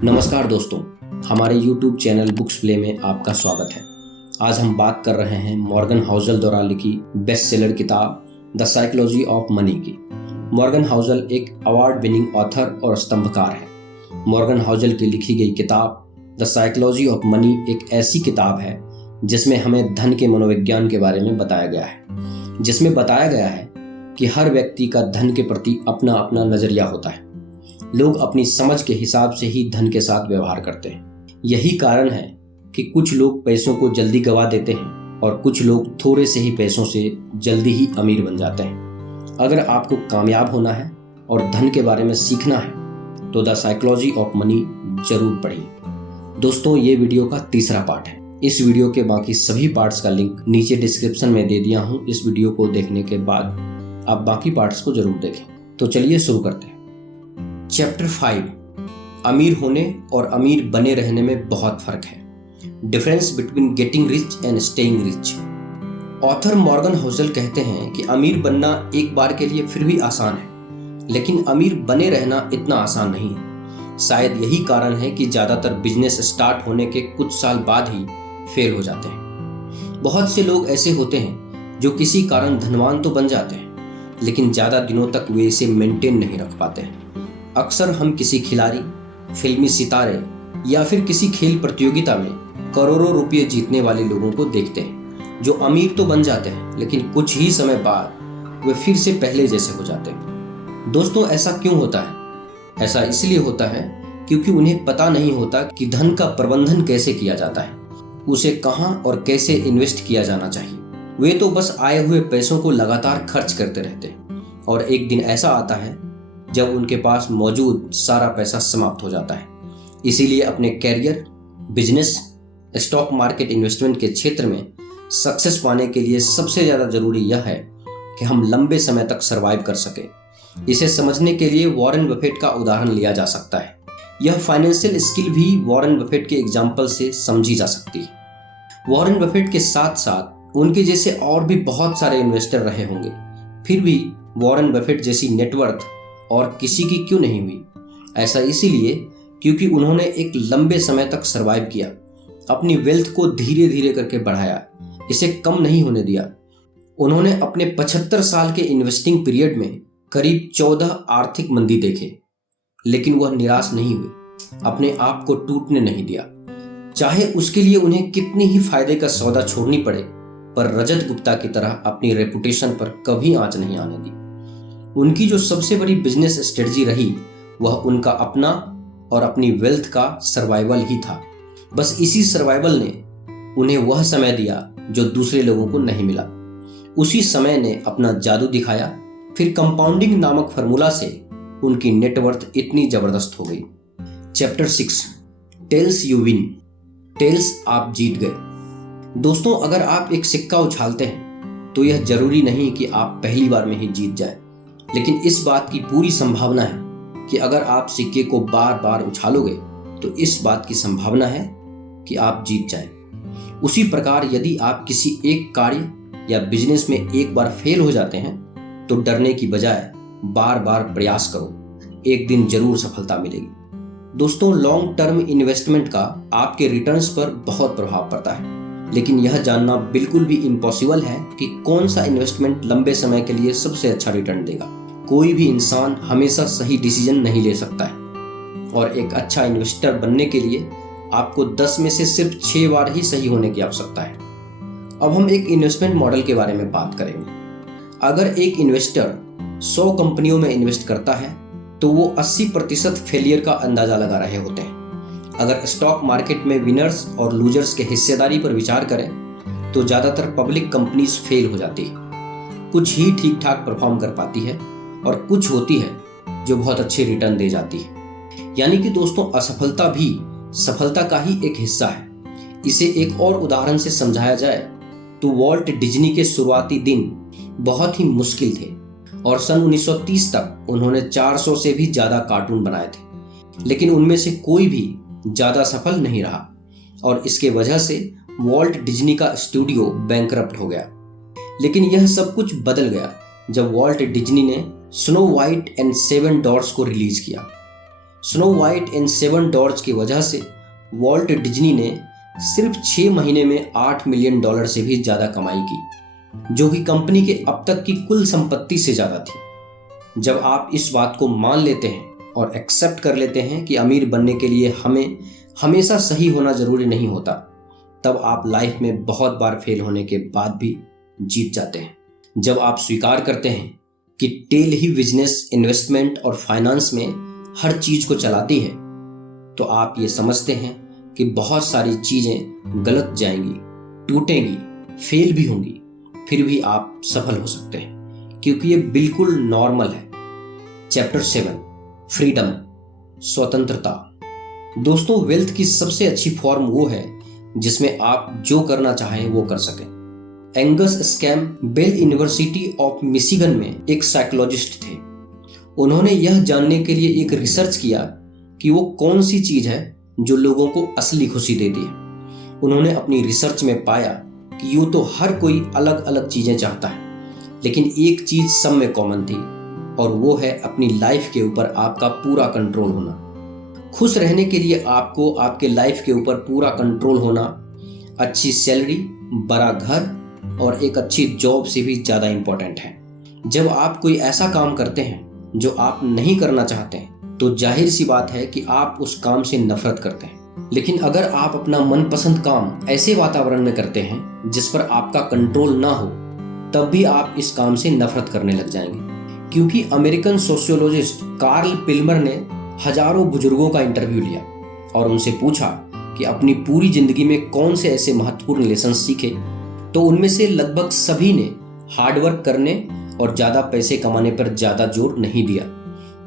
नमस्कार दोस्तों, हमारे YouTube चैनल बुक्स प्ले में आपका स्वागत है। आज हम बात कर रहे हैं मॉर्गन हाउसल द्वारा लिखी बेस्ट सेलर किताब द साइकोलॉजी ऑफ मनी की। मॉर्गन हाउसल एक अवार्ड विनिंग ऑथर और स्तंभकार है। मॉर्गन हाउसल की लिखी गई किताब द साइकोलॉजी ऑफ मनी एक ऐसी किताब है जिसमें हमें धन के मनोविज्ञान के बारे में बताया गया है, जिसमें बताया गया है कि हर व्यक्ति का धन के प्रति अपना अपना नजरिया होता है। लोग अपनी समझ के हिसाब से ही धन के साथ व्यवहार करते हैं। यही कारण है कि कुछ लोग पैसों को जल्दी गवा देते हैं और कुछ लोग थोड़े से ही पैसों से जल्दी ही अमीर बन जाते हैं। अगर आपको कामयाब होना है और धन के बारे में सीखना है तो द साइकोलॉजी ऑफ मनी जरूर पढ़िए। दोस्तों, ये वीडियो का तीसरा पार्ट है। इस वीडियो के बाकी सभी पार्ट्स का लिंक नीचे डिस्क्रिप्शन में दे दिया हूँ। इस वीडियो को देखने के बाद आप बाकी पार्ट्स को जरूर देखें। तो चलिए शुरू करते हैं। चैप्टर 5, अमीर होने और अमीर बने रहने में बहुत फर्क है। Difference between getting rich and staying rich. Author Morgan Housel कहते हैं कि अमीर बनना एक बार के लिए फिर भी आसान है, लेकिन अमीर बने रहना इतना आसान नहीं है। शायद यही कारण है कि ज़्यादातर बिजनेस स्टार्ट होने के कुछ साल बाद ही फेल हो जाते हैं। बहुत से लोग ऐसे होते हैं जो किसी कारण धनवान तो बन जाते हैं, लेकिन ज़्यादा दिनों तक वे इसे मेंटेन नहीं रख पाते हैं। अक्सर हम किसी खिलाड़ी, फिल्मी सितारे या फिर किसी खेल प्रतियोगिता में करोड़ों रुपये जीतने वाले लोगों को देखते हैं जो अमीर तो बन जाते हैं, लेकिन कुछ ही समय बाद वे फिर से पहले जैसे हो जाते हैं। दोस्तों, ऐसा क्यों होता है? ऐसा इसलिए होता है क्योंकि उन्हें पता नहीं होता कि धन का प्रबंधन कैसे किया जाता है, उसे कहाँ और कैसे इन्वेस्ट किया जाना चाहिए। वे तो बस आए हुए पैसों को लगातार खर्च करते रहते हैं और एक दिन ऐसा आता है जब उनके पास मौजूद सारा पैसा समाप्त हो जाता है। इसीलिए अपने career, business, stock market, investment के क्षेत्र में सक्सेस पाने के लिए सबसे ज़्यादा जरूरी यह है कि हम लंबे समय तक सरवाइव कर सकें। इसे समझने के लिए वॉरेन बफेट का उदाहरण लिया जा सकता है। यह फाइनेंशियल स्किल भी वॉरेन बफेट के एग्जाम्पल से समझी जा सकती है। वॉरेन बफेट के साथ साथ उनके जैसे और भी बहुत सारे इन्वेस्टर रहे होंगे, फिर भी वॉरेन बफेट जैसी नेटवर्थ और किसी की क्यों नहीं हुई? ऐसा इसीलिए क्योंकि उन्होंने एक लंबे समय तक सरवाइव किया, अपनी वेल्थ को धीरे धीरे करके बढ़ाया, इसे कम नहीं होने दिया। उन्होंने अपने 75 साल के इन्वेस्टिंग पीरियड में करीब 14 आर्थिक मंदी देखे, लेकिन वह निराश नहीं हुए, अपने आप को टूटने नहीं दिया। चाहे उसके लिए उन्हें कितनी ही फायदे का सौदा छोड़नी पड़े, पर रजत गुप्ता की तरह अपनी रेपुटेशन पर कभी आंच नहीं आने दी। उनकी जो सबसे बड़ी बिजनेस स्ट्रेटजी रही वह उनका अपना और अपनी वेल्थ का सर्वाइवल ही था। बस इसी सर्वाइवल ने उन्हें वह समय दिया जो दूसरे लोगों को नहीं मिला। उसी समय ने अपना जादू दिखाया। फिर कंपाउंडिंग नामक फार्मूला से उनकी नेटवर्थ इतनी जबरदस्त हो गई। Chapter 6, tails you win. Tails, आप जीत गए। दोस्तों, अगर आप एक सिक्का उछालते हैं तो यह जरूरी नहीं कि आप पहली बार में ही जीत जाए, लेकिन इस बात की पूरी संभावना है कि अगर आप सिक्के को बार बार उछालोगे तो इस बात की संभावना है कि आप जीत जाएं। उसी प्रकार यदि आप किसी एक कार्य या बिजनेस में एक बार फेल हो जाते हैं तो डरने की बजाय बार बार प्रयास करो, एक दिन जरूर सफलता मिलेगी। दोस्तों, लॉन्ग टर्म इन्वेस्टमेंट का आपके रिटर्न्स पर बहुत प्रभाव पड़ता है, लेकिन यह जानना बिल्कुल भी इम्पॉसिबल है कि कौन सा इन्वेस्टमेंट लंबे समय के लिए सबसे अच्छा रिटर्न देगा। कोई भी इंसान हमेशा सही डिसीजन नहीं ले सकता है और एक अच्छा इन्वेस्टर बनने के लिए आपको 10 में से सिर्फ 6 बार ही सही होने की आवश्यकता है। अब हम एक इन्वेस्टमेंट मॉडल के बारे में बात करेंगे। अगर एक इन्वेस्टर 100 कंपनियों में इन्वेस्ट करता है तो वो 80% फेलियर का अंदाजा लगा रहे होते हैं। अगर स्टॉक मार्केट में विनर्स और लूजर्स के हिस्सेदारी पर विचार करें तो ज़्यादातर पब्लिक कंपनीज फेल हो जाती है। कुछ ही ठीक ठाक परफॉर्म कर पाती है और कुछ होती है जो बहुत अच्छे रिटर्न दे जाती है। यानी कि दोस्तों, असफलता भी सफलता का ही एक हिस्सा है। इसे एक और उदाहरण से समझाया जाए तो वॉल्ट डिज्नी के शुरुआती दिन बहुत ही मुश्किल थे और सन 1930 तक उन्होंने 400 से भी ज़्यादा कार्टून बनाए थे, लेकिन उनमें से कोई भी ज़्यादा सफल नहीं रहा और इसके वजह से वॉल्ट डिज्नी का स्टूडियो बैंकरप्ट हो गया। लेकिन यह सब कुछ बदल गया जब वॉल्ट डिज्नी ने स्नो वाइट एंड 7 डॉट्स को रिलीज किया। स्नो वाइट एंड 7 डॉर्स की वजह से वॉल्ट डिज्नी ने सिर्फ 6 महीने में $8 मिलियन से भी ज़्यादा कमाई की, जो कि कंपनी के अब तक की कुल संपत्ति से ज़्यादा थी। जब आप इस बात को मान लेते हैं और एक्सेप्ट कर लेते हैं कि अमीर बनने के लिए हमें हमेशा सही होना ज़रूरी नहीं होता, तब आप लाइफ में बहुत बार फेल होने के बाद भी जीत जाते हैं। जब आप स्वीकार करते हैं कि टेल ही बिजनेस, इन्वेस्टमेंट और फाइनेंस में हर चीज़ को चलाती है, तो आप ये समझते हैं कि बहुत सारी चीज़ें गलत जाएंगी, टूटेंगी, फेल भी होंगी, फिर भी आप सफल हो सकते हैं, क्योंकि ये बिल्कुल नॉर्मल है। चैप्टर 7, फ्रीडम, स्वतंत्रता। दोस्तों, वेल्थ की सबसे अच्छी फॉर्म वो है जिसमें आप जो करना चाहें वो कर सकें। Angus Campbell university of Michigan में एक साइकोलॉजिस्ट थे। उन्होंने यह जानने के लिए एक रिसर्च किया कि वो कौन सी चीज़ है जो लोगों को असली खुशी देती है। उन्होंने अपनी रिसर्च में पाया कि यूँ तो हर कोई अलग अलग चीज़ें चाहता है, लेकिन एक चीज़ सब में कॉमन थी, और वो है अपनी लाइफ के ऊपर आपका पूरा कंट्रोल होना। खुश रहने के लिए आपको आपके लाइफ के ऊपर पूरा कंट्रोल होना अच्छी सैलरी, बड़ा घर और एक अच्छी जॉब से भी ज़्यादा इम्पोर्टेंट है। जब आप कोई ऐसा काम करते हैं जो आप नहीं करना चाहते हैं, तो जाहिर सी बात है कि आप उस काम से नफरत करते हैं। लेकिन अगर आप अपना मनपसंद काम ऐसे वातावरण में करते हैं जिस पर आपका कंट्रोल ना हो, तब भी आप इस काम से नफरत करने लग जाएंगे। क्योंकि अमेरिकन सोशियोलॉजिस्ट कार्ल पिल्मर ने हजारों बुजुर्गों का इंटरव्यू लिया और उनसे पूछा कि अपनी पूरी जिंदगी में कौन से ऐसे महत्वपूर्ण लेसन सीखे, तो उनमें से लगभग सभी ने हार्डवर्क करने और ज़्यादा पैसे कमाने पर ज़्यादा जोर नहीं दिया,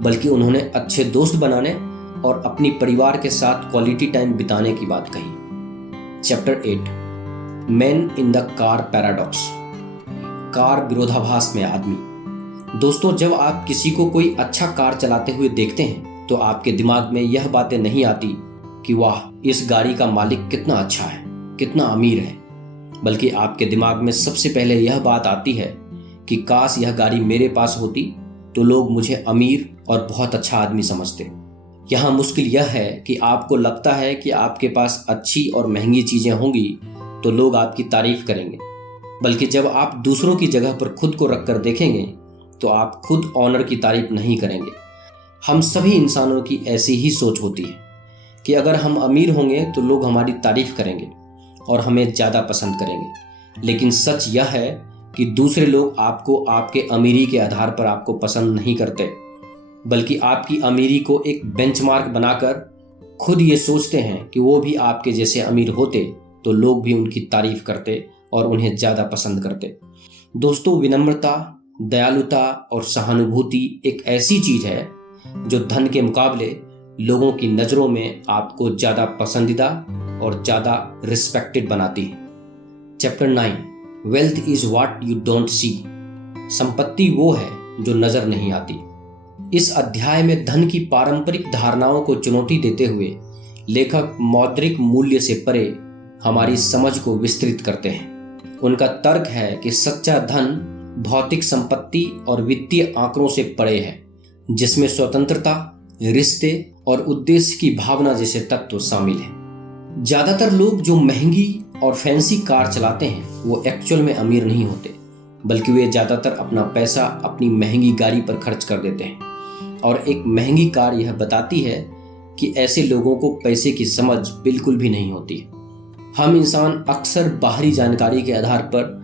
बल्कि उन्होंने अच्छे दोस्त बनाने और अपनी परिवार के साथ क्वालिटी टाइम बिताने की बात कही। Chapter 8, man in the car paradox, car विरोधाभास में आदमी। दोस्तों, जब आप किसी को कोई अच्छा कार चलाते हुए देखते हैं तो आपके दिमाग में यह बातें नहीं आती कि वाह, इस गाड़ी का मालिक कितना अच्छा है, कितना अमीर है, बल्कि आपके दिमाग में सबसे पहले यह बात आती है कि काश यह गाड़ी मेरे पास होती तो लोग मुझे अमीर और बहुत अच्छा आदमी समझते। यहाँ मुश्किल यह है कि आपको लगता है कि आपके पास अच्छी और महंगी चीज़ें होंगी तो लोग आपकी तारीफ करेंगे, बल्कि जब आप दूसरों की जगह पर खुद को रख कर देखेंगे तो आप खुद ऑनर की तारीफ नहीं करेंगे। हम सभी इंसानों की ऐसी ही सोच होती है कि अगर हम अमीर होंगे तो लोग हमारी तारीफ करेंगे और हमें ज़्यादा पसंद करेंगे। लेकिन सच यह है कि दूसरे लोग आपको आपके अमीरी के आधार पर आपको पसंद नहीं करते, बल्कि आपकी अमीरी को एक बेंचमार्क बनाकर खुद ये सोचते हैं कि वो भी आपके जैसे अमीर होते तो लोग भी उनकी तारीफ करते और उन्हें ज़्यादा पसंद करते। दोस्तों, विनम्रता, दयालुता और सहानुभूति एक ऐसी चीज़ है जो धन के मुकाबले लोगों की नज़रों में आपको ज़्यादा पसंदीदा और ज़्यादा रिस्पेक्टेड बनाती है। Chapter 9, wealth is what you don't see, संपत्ति वो है जो नज़र नहीं आती। इस अध्याय में धन की पारंपरिक धारणाओं को चुनौती देते हुए लेखक मौद्रिक मूल्य से परे हमारी समझ को विस्तृत करते हैं। उनका तर्क है कि सच्चा धन भौतिक संपत्ति और वित्तीय आंकड़ों से परे है, जिसमें स्वतंत्रता, रिश्ते और उद्देश्य की भावना जैसे तत्व शामिल हैं। ज़्यादातर लोग जो महंगी और फैंसी कार चलाते हैं वो एक्चुअल में अमीर नहीं होते, बल्कि वे ज़्यादातर अपना पैसा अपनी महंगी गाड़ी पर खर्च कर देते हैं। और एक महंगी कार यह बताती है कि ऐसे लोगों को पैसे की समझ बिल्कुल भी नहीं होती। हम इंसान अक्सर बाहरी जानकारी के आधार पर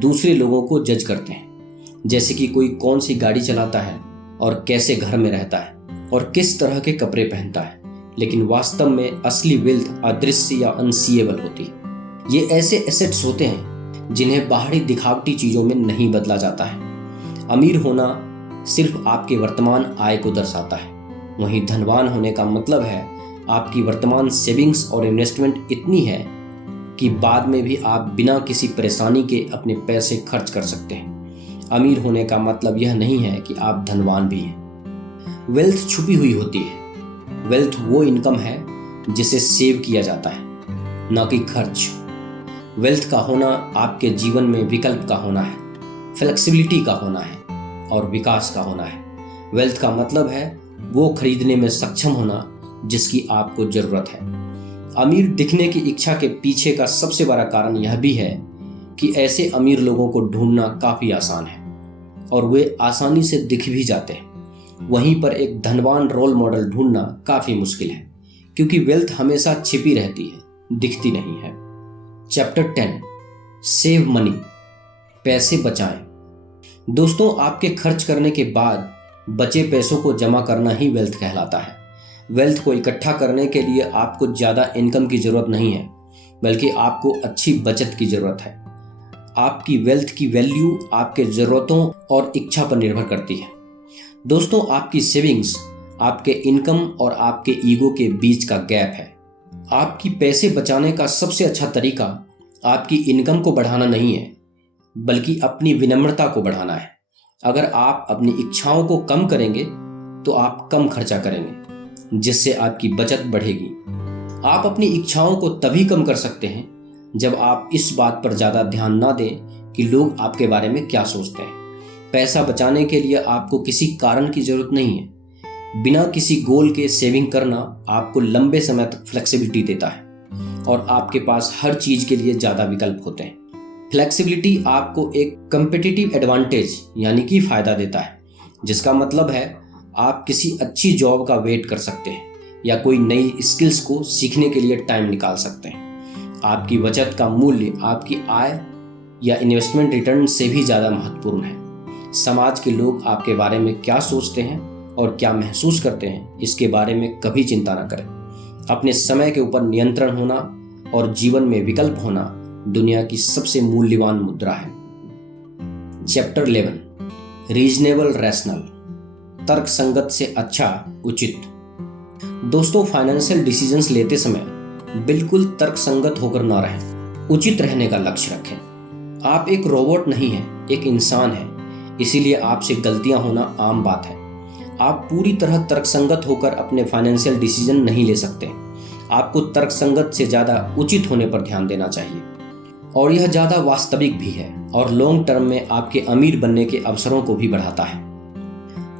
दूसरे लोगों को जज करते हैं, जैसे कि कोई कौन सी गाड़ी चलाता है और कैसे घर में रहता है और किस तरह के कपड़े पहनता है। लेकिन वास्तव में असली वेल्थ अदृश्य या अनसीएबल होती है। ये ऐसे एसेट्स होते हैं जिन्हें बाहरी दिखावटी चीज़ों में नहीं बदला जाता है। अमीर होना सिर्फ आपके वर्तमान आय को दर्शाता है, वहीं धनवान होने का मतलब है आपकी वर्तमान सेविंग्स और इन्वेस्टमेंट इतनी है कि बाद में भी आप बिना किसी परेशानी के अपने पैसे खर्च कर सकते हैं। अमीर होने का मतलब यह नहीं है कि आप धनवान भी हैं। वेल्थ छुपी हुई होती है। वेल्थ वो इनकम है जिसे सेव किया जाता है, न कि खर्च। वेल्थ का होना आपके जीवन में विकल्प का होना है, फ्लेक्सिबिलिटी का होना है और विकास का होना है। वेल्थ का मतलब है वो खरीदने में सक्षम होना जिसकी आपको जरूरत है। अमीर दिखने की इच्छा के पीछे का सबसे बड़ा कारण यह भी है कि ऐसे अमीर लोगों को ढूंढना काफी आसान है और वे आसानी से दिख भी जाते हैं। वहीं पर एक धनवान रोल मॉडल ढूंढना काफी मुश्किल है, क्योंकि वेल्थ हमेशा छिपी रहती है, दिखती नहीं है। चैप्टर 10, सेव मनी, पैसे बचाएं। दोस्तों, आपके खर्च करने के बाद बचे पैसों को जमा करना ही वेल्थ कहलाता है। वेल्थ को इकट्ठा करने के लिए आपको ज़्यादा इनकम की ज़रूरत नहीं है, बल्कि आपको अच्छी बचत की ज़रूरत है। आपकी वेल्थ की वैल्यू आपके ज़रूरतों और इच्छा पर निर्भर करती है। दोस्तों, आपकी सेविंग्स आपके इनकम और आपके ईगो के बीच का गैप है। आपकी पैसे बचाने का सबसे अच्छा तरीका आपकी इनकम को बढ़ाना नहीं है, बल्कि अपनी विनम्रता को बढ़ाना है। अगर आप अपनी इच्छाओं को कम करेंगे तो आप कम खर्चा करेंगे, जिससे आपकी बचत बढ़ेगी। आप अपनी इच्छाओं को तभी कम कर सकते हैं जब आप इस बात पर ज़्यादा ध्यान ना दें कि लोग आपके बारे में क्या सोचते हैं। पैसा बचाने के लिए आपको किसी कारण की ज़रूरत नहीं है। बिना किसी गोल के सेविंग करना आपको लंबे समय तक फ्लेक्सिबिलिटी देता है और आपके पास हर चीज़ के लिए ज़्यादा विकल्प होते हैं। फ्लेक्सिबिलिटी आपको एक कम्पिटिटिव एडवांटेज यानी कि फ़ायदा देता है, जिसका मतलब है आप किसी अच्छी जॉब का वेट कर सकते हैं या कोई नई स्किल्स को सीखने के लिए टाइम निकाल सकते हैं। आपकी बचत का मूल्य आपकी आय या इन्वेस्टमेंट रिटर्न से भी ज़्यादा महत्वपूर्ण है। समाज के लोग आपके बारे में क्या सोचते हैं और क्या महसूस करते हैं, इसके बारे में कभी चिंता न करें। अपने समय के ऊपर नियंत्रण होना और जीवन में विकल्प होना दुनिया की सबसे मूल्यवान मुद्रा है। चैप्टर 11, रीजनेबल रैशनल, तर्क संगत से अच्छा उचित। दोस्तों, फाइनेंशियल डिसीजंस लेते समय बिल्कुल तर्क संगत होकर ना रहें, उचित रहने का लक्ष्य रखें। आप एक रोबोट नहीं हैं, एक इंसान हैं, इसीलिए आपसे गलतियां होना आम बात है। आप पूरी तरह तर्कसंगत होकर अपने फाइनेंशियल डिसीजन नहीं ले सकते। आपको तर्कसंगत से ज़्यादा उचित होने पर ध्यान देना चाहिए, और यह ज़्यादा वास्तविक भी है और लॉन्ग टर्म में आपके अमीर बनने के अवसरों को भी बढ़ाता है।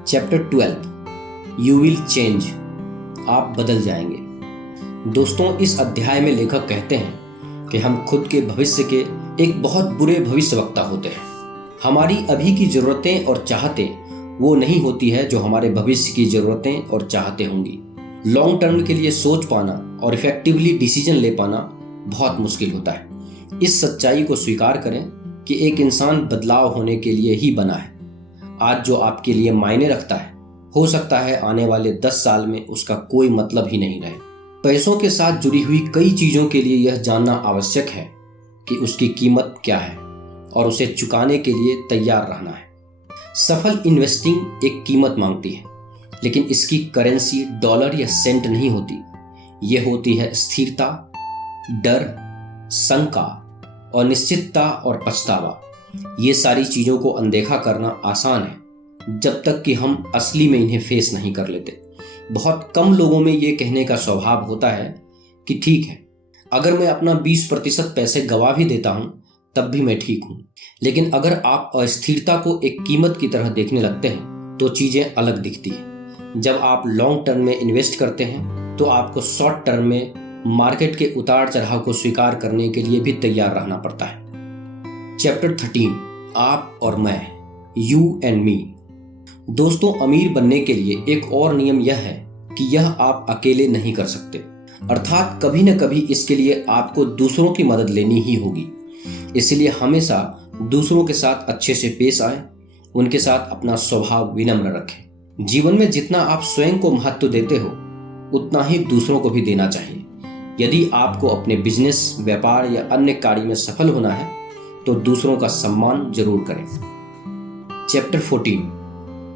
चैप्टर 12, यू विल चेंज, आप बदल जाएंगे। दोस्तों, इस अध्याय में लेखक कहते हैं कि हम खुद के भविष्य के एक बहुत बुरे भविष्यवक्ता होते हैं। हमारी अभी की ज़रूरतें और चाहतें वो नहीं होती है जो हमारे भविष्य की ज़रूरतें और चाहतें होंगी। लॉन्ग टर्म के लिए सोच पाना और इफेक्टिवली डिसीजन ले पाना बहुत मुश्किल होता है। इस सच्चाई को स्वीकार करें कि एक इंसान बदलाव होने के लिए ही बना है। आज जो आपके लिए मायने रखता है, हो सकता है आने वाले 10 साल में उसका कोई मतलब ही नहीं रहे। पैसों के साथ जुड़ी हुई कई चीज़ों के लिए यह जानना आवश्यक है कि उसकी कीमत क्या है और उसे चुकाने के लिए तैयार रहना है। सफल इन्वेस्टिंग एक कीमत मांगती है, लेकिन इसकी करेंसी डॉलर या सेंट नहीं होती। यह होती है स्थिरता, डर, शंका, अनिश्चितता और पछतावा। ये सारी चीज़ों को अनदेखा करना आसान है जब तक कि हम असली में इन्हें फेस नहीं कर लेते। बहुत कम लोगों में ये कहने का स्वभाव होता है कि ठीक है, अगर मैं अपना 20% पैसे गंवा भी देता हूँ तब भी मैं ठीक हूँ। लेकिन अगर आप अस्थिरता को एक कीमत की तरह देखने लगते हैं तो चीज़ें अलग दिखती हैं। जब आप लॉन्ग टर्म में इन्वेस्ट करते हैं तो आपको शॉर्ट टर्म में मार्केट के उतार चढ़ाव को स्वीकार करने के लिए भी तैयार रहना पड़ता है। चैप्टर 13, आप और मैं, यू एंड मी। दोस्तों, अमीर बनने के लिए एक और नियम यह है कि यह आप अकेले नहीं कर सकते, अर्थात कभी न कभी इसके लिए आपको दूसरों की मदद लेनी ही होगी। इसलिए हमेशा दूसरों के साथ अच्छे से पेश आएं, उनके साथ अपना स्वभाव विनम्र रखें। जीवन में जितना आप स्वयं को महत्व देते हो उतना ही दूसरों को भी देना चाहिए। यदि आपको अपने बिजनेस, व्यापार या अन्य कार्य में सफल होना है तो दूसरों का सम्मान जरूर करें। Chapter 14,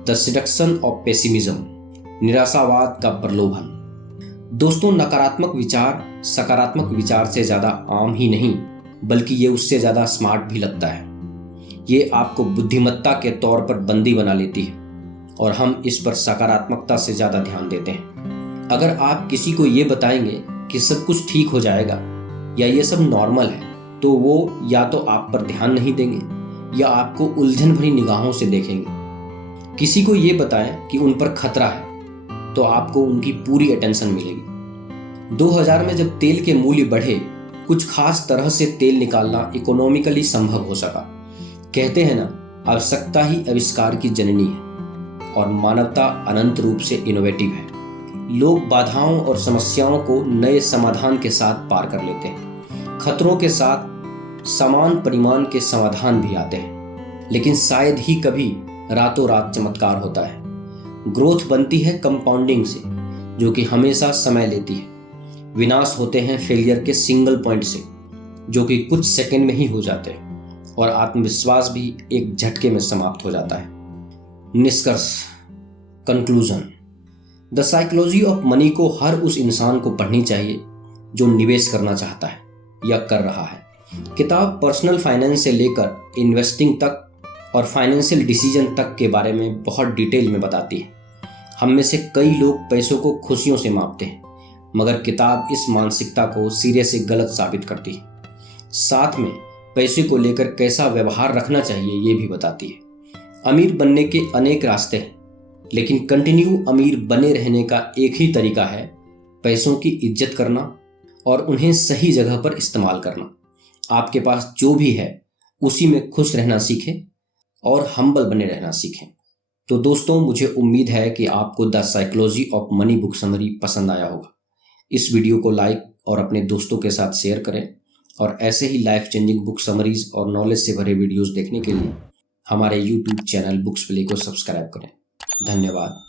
the seduction of pessimism, निराशावाद का प्रलोभन। दोस्तों, नकारात्मक विचार सकारात्मक विचार से ज़्यादा आम ही नहीं, बल्कि ये उससे ज़्यादा स्मार्ट भी लगता है। ये आपको बुद्धिमत्ता के तौर पर बंदी बना लेती है और हम इस पर सकारात्मकता से ज़्यादा ध्यान देते हैं। अगर आप किसी को ये बताएंगे कि सब कुछ ठीक हो जाएगा या ये सब नॉर्मल है, तो वो या तो आप पर ध्यान नहीं देंगे या आपको उलझन भरी निगाहों से देखेंगे। किसी को ये बताएं कि उन पर खतरा है तो आपको उनकी पूरी अटेंशन मिलेगी। 2000 में जब तेल के मूल्य बढ़े, कुछ खास तरह से तेल निकालना इकोनॉमिकली संभव हो सका। कहते हैं ना, आवश्यकता ही आविष्कार की जननी है और मानवता अनंत रूप से इनोवेटिव है। लोग बाधाओं और समस्याओं को नए समाधान के साथ पार कर लेते हैं। खतरों के साथ समान परिमाण के समाधान भी आते हैं, लेकिन शायद ही कभी रातों रात चमत्कार होता है। ग्रोथ बनती है कंपाउंडिंग से, जो कि हमेशा समय लेती है। विनाश होते हैं फेलियर के सिंगल पॉइंट से, जो कि कुछ सेकंड में ही हो जाते हैं, और आत्मविश्वास भी एक झटके में समाप्त हो जाता है। निष्कर्ष, conclusion. The psychology of money को हर उस इंसान को पढ़नी चाहिए जो निवेश करना चाहता है या कर रहा है। किताब पर्सनल फाइनेंस से लेकर इन्वेस्टिंग तक और फाइनेंशियल डिसीजन तक के बारे में बहुत डिटेल में बताती है। हम में से कई लोग पैसों को खुशियों से मापते हैं, मगर किताब इस मानसिकता को सिरे से गलत साबित करती है। साथ में पैसे को लेकर कैसा व्यवहार रखना चाहिए ये भी बताती है। अमीर बनने के अनेक रास्ते हैं, लेकिन कंटिन्यू अमीर बने रहने का एक ही तरीका है, पैसों की इज्जत करना और उन्हें सही जगह पर इस्तेमाल करना। आपके पास जो भी है उसी में खुश रहना सीखें और हम्बल बने रहना सीखें। तो दोस्तों, मुझे उम्मीद है कि आपको the psychology of money book summary पसंद आया होगा। इस वीडियो को लाइक और अपने दोस्तों के साथ शेयर करें, और ऐसे ही लाइफ चेंजिंग बुक समरीज और नॉलेज से भरे वीडियोस देखने के लिए हमारे YouTube चैनल बुक्स प्ले को सब्सक्राइब करें। धन्यवाद।